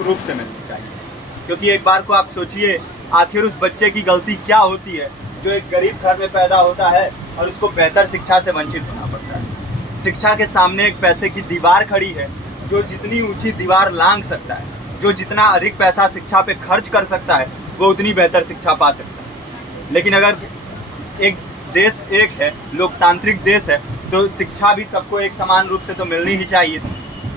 निःशुल्क रूप से मिलनी चाहिए। क्योंकि एक बार को आप सोचिए, आखिर उस बच्चे की गलती क्या होती है जो एक गरीब घर में पैदा होता है और उसको बेहतर शिक्षा से वंचित होना पड़ता है। शिक्षा के सामने एक पैसे की दीवार खड़ी है। जो जितनी ऊंची दीवार लांघ सकता है, जो जितना अधिक पैसा शिक्षा पे खर्च कर सकता है, वो उतनी बेहतर शिक्षा पा सकता है। लेकिन अगर एक देश एक है, लोकतांत्रिक देश है, तो शिक्षा भी सबको एक समान रूप से तो मिलनी ही चाहिए।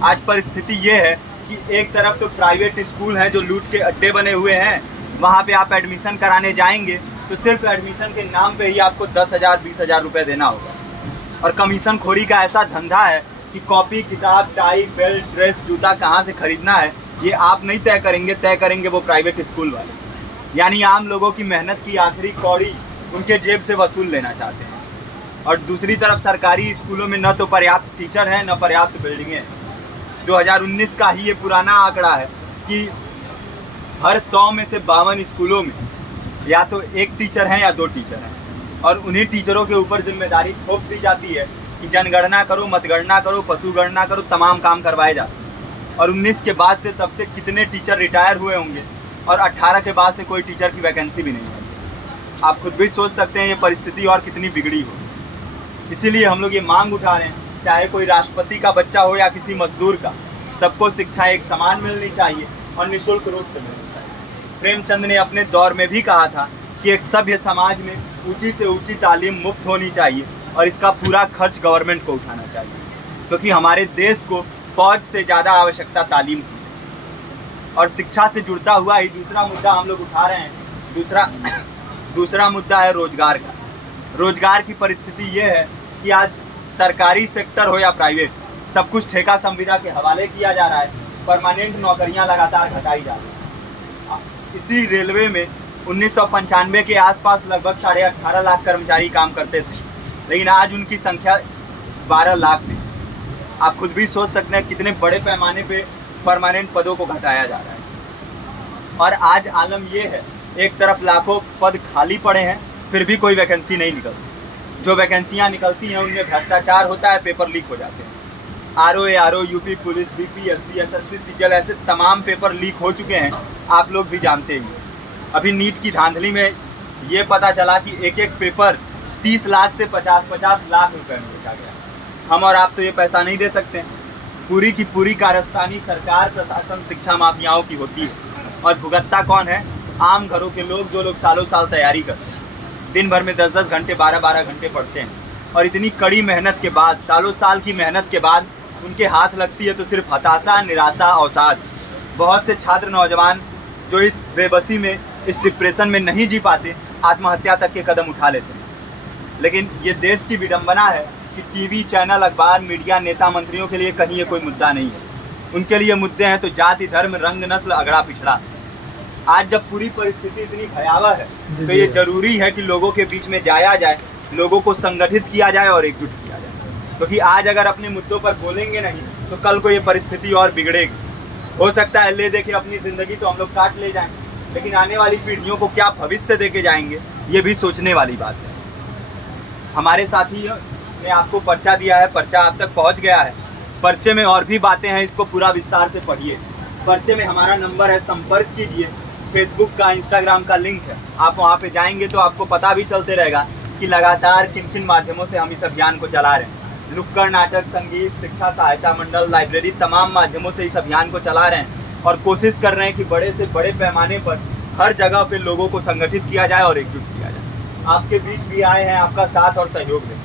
आज परिस्थिति ये है कि एक तरफ तो प्राइवेट स्कूल हैं जो लूट के अड्डे बने हुए हैं, वहाँ पे आप एडमिशन कराने जाएंगे तो सिर्फ एडमिशन के नाम पे ही आपको 10,000 20,000 रुपये देना होगा। और कमीशन खोरी का ऐसा धंधा है कि कॉपी, किताब, टाई, बेल्ट, ड्रेस, जूता कहाँ से खरीदना है ये आप नहीं तय करेंगे वो प्राइवेट स्कूल वाले। यानी आम लोगों की मेहनत की आखिरी कौड़ी उनके जेब से वसूल लेना चाहते हैं। और दूसरी तरफ सरकारी स्कूलों में न तो पर्याप्त टीचर हैं, न पर्याप्त बिल्डिंगें हैं। 2019 का ही ये पुराना आंकड़ा है कि हर 100 में से 52 स्कूलों में या तो एक टीचर हैं या 2 टीचर हैं। और उन्हीं टीचरों के ऊपर जिम्मेदारी थोप दी जाती है कि जनगणना करो, मतगणना करो, पशुगणना करो, तमाम काम करवाए जाते हैं। और 19 के बाद से तब से कितने टीचर रिटायर हुए होंगे और 18 के बाद से कोई टीचर की वैकेंसी भी नहीं है। आप खुद भी सोच सकते हैं ये परिस्थिति और कितनी बिगड़ी हो। इसीलिए हम लोग ये मांग उठा रहे हैं, चाहे कोई राष्ट्रपति का बच्चा हो या किसी मजदूर का, सबको शिक्षा एक समान मिलनी चाहिए और निःशुल्क रूप से मिलनी चाहिए। प्रेमचंद ने अपने दौर में भी कहा था कि एक सभ्य समाज में ऊंची से ऊंची तालीम मुफ्त होनी चाहिए और इसका पूरा खर्च गवर्नमेंट को उठाना चाहिए। क्योंकि हमारे देश को फौज से ज़्यादा आवश्यकता तालीम की है। और शिक्षा से जुड़ता हुआ ही दूसरा मुद्दा हम लोग उठा रहे हैं। दूसरा मुद्दा है रोजगार का। रोजगार की परिस्थिति ये है कि आज सरकारी सेक्टर हो या प्राइवेट, सब कुछ ठेका संविदा के हवाले किया जा रहा है। परमानेंट नौकरियां लगातार घटाई जा रही हैं। इसी रेलवे में 1995 के आसपास लगभग 18.5 लाख कर्मचारी काम करते थे, लेकिन आज उनकी संख्या 12 लाख थी। आप खुद भी सोच सकते हैं कितने बड़े पैमाने पे परमानेंट पदों को घटाया जा रहा है। और आज आलम ये है, एक तरफ लाखों पद खाली पड़े हैं, फिर भी कोई वैकेंसी नहीं निकलती। जो वैकेंसियां निकलती हैं उनमें भ्रष्टाचार होता है, पेपर लीक हो जाते हैं। RO, UP police, BPSC, SSC, CGL, ऐसे तमाम पेपर लीक हो चुके हैं, आप लोग भी जानते ही। अभी नीट की धांधली में ये पता चला कि एक एक पेपर 30 लाख से 50-50 लाख रुपए में बेचा गया। हम और आप तो ये पैसा नहीं दे सकते। पूरी की पूरी कारस्तानी सरकार, प्रशासन, शिक्षा माफियाओं की होती है। और भुगतता कौन है? आम घरों के लोग, जो लोग सालों साल तैयारी करते हैं, दिन भर में 10-10 घंटे, 12-12 घंटे पढ़ते हैं। और इतनी कड़ी मेहनत के बाद, सालों साल की मेहनत के बाद उनके हाथ लगती है तो सिर्फ हताशा, निराशा, अवसाद। बहुत से छात्र नौजवान जो इस बेबसी में, इस डिप्रेशन में नहीं जी पाते, आत्महत्या तक के कदम उठा लेते हैं। लेकिन ये देश की विडंबना है कि टीवी चैनल, अखबार, मीडिया, नेता, मंत्रियों के लिए कहीं ये कोई मुद्दा नहीं है। उनके लिए मुद्दे हैं तो जाति, धर्म, रंग, नस्ल, अगड़ा पिछड़ा। आज जब पूरी परिस्थिति इतनी भयावह है तो ये जरूरी है कि लोगों के बीच में जाया जाए, लोगों को संगठित किया जाए और एकजुट किया जाए। क्योंकि आज अगर अपने मुद्दों पर बोलेंगे नहीं तो कल को ये परिस्थिति और बिगड़ेगी। हो सकता है ले दे के अपनी ज़िंदगी तो हम लोग काट ले जाएं, लेकिन आने वाली पीढ़ियों को क्या भविष्य दे के जाएंगे, ये भी सोचने वाली बात है। हमारे साथी ने आपको पर्चा दिया है, पर्चा आप तक पहुंच गया है। पर्चे में और भी बातें हैं, इसको पूरा विस्तार से पढ़िए। पर्चे में हमारा नंबर है, संपर्क कीजिए। फेसबुक का, इंस्टाग्राम का लिंक है, आप वहाँ पे जाएंगे तो आपको पता भी चलते रहेगा कि लगातार किन किन माध्यमों से हम इस अभियान को चला रहे हैं। नुक्कड़ नाटक, संगीत, शिक्षा सहायता मंडल, लाइब्रेरी, तमाम माध्यमों से इस अभियान को चला रहे हैं और कोशिश कर रहे हैं कि बड़े से बड़े पैमाने पर हर जगह पे लोगों को संगठित किया जाए और एकजुट किया जाए। आपके बीच भी आए हैं आपका साथ और सहयोग दें,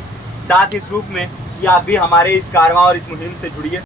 साथ इस रूप में कि आप भी हमारे इस कारवां और इस मुहिम से जुड़िए।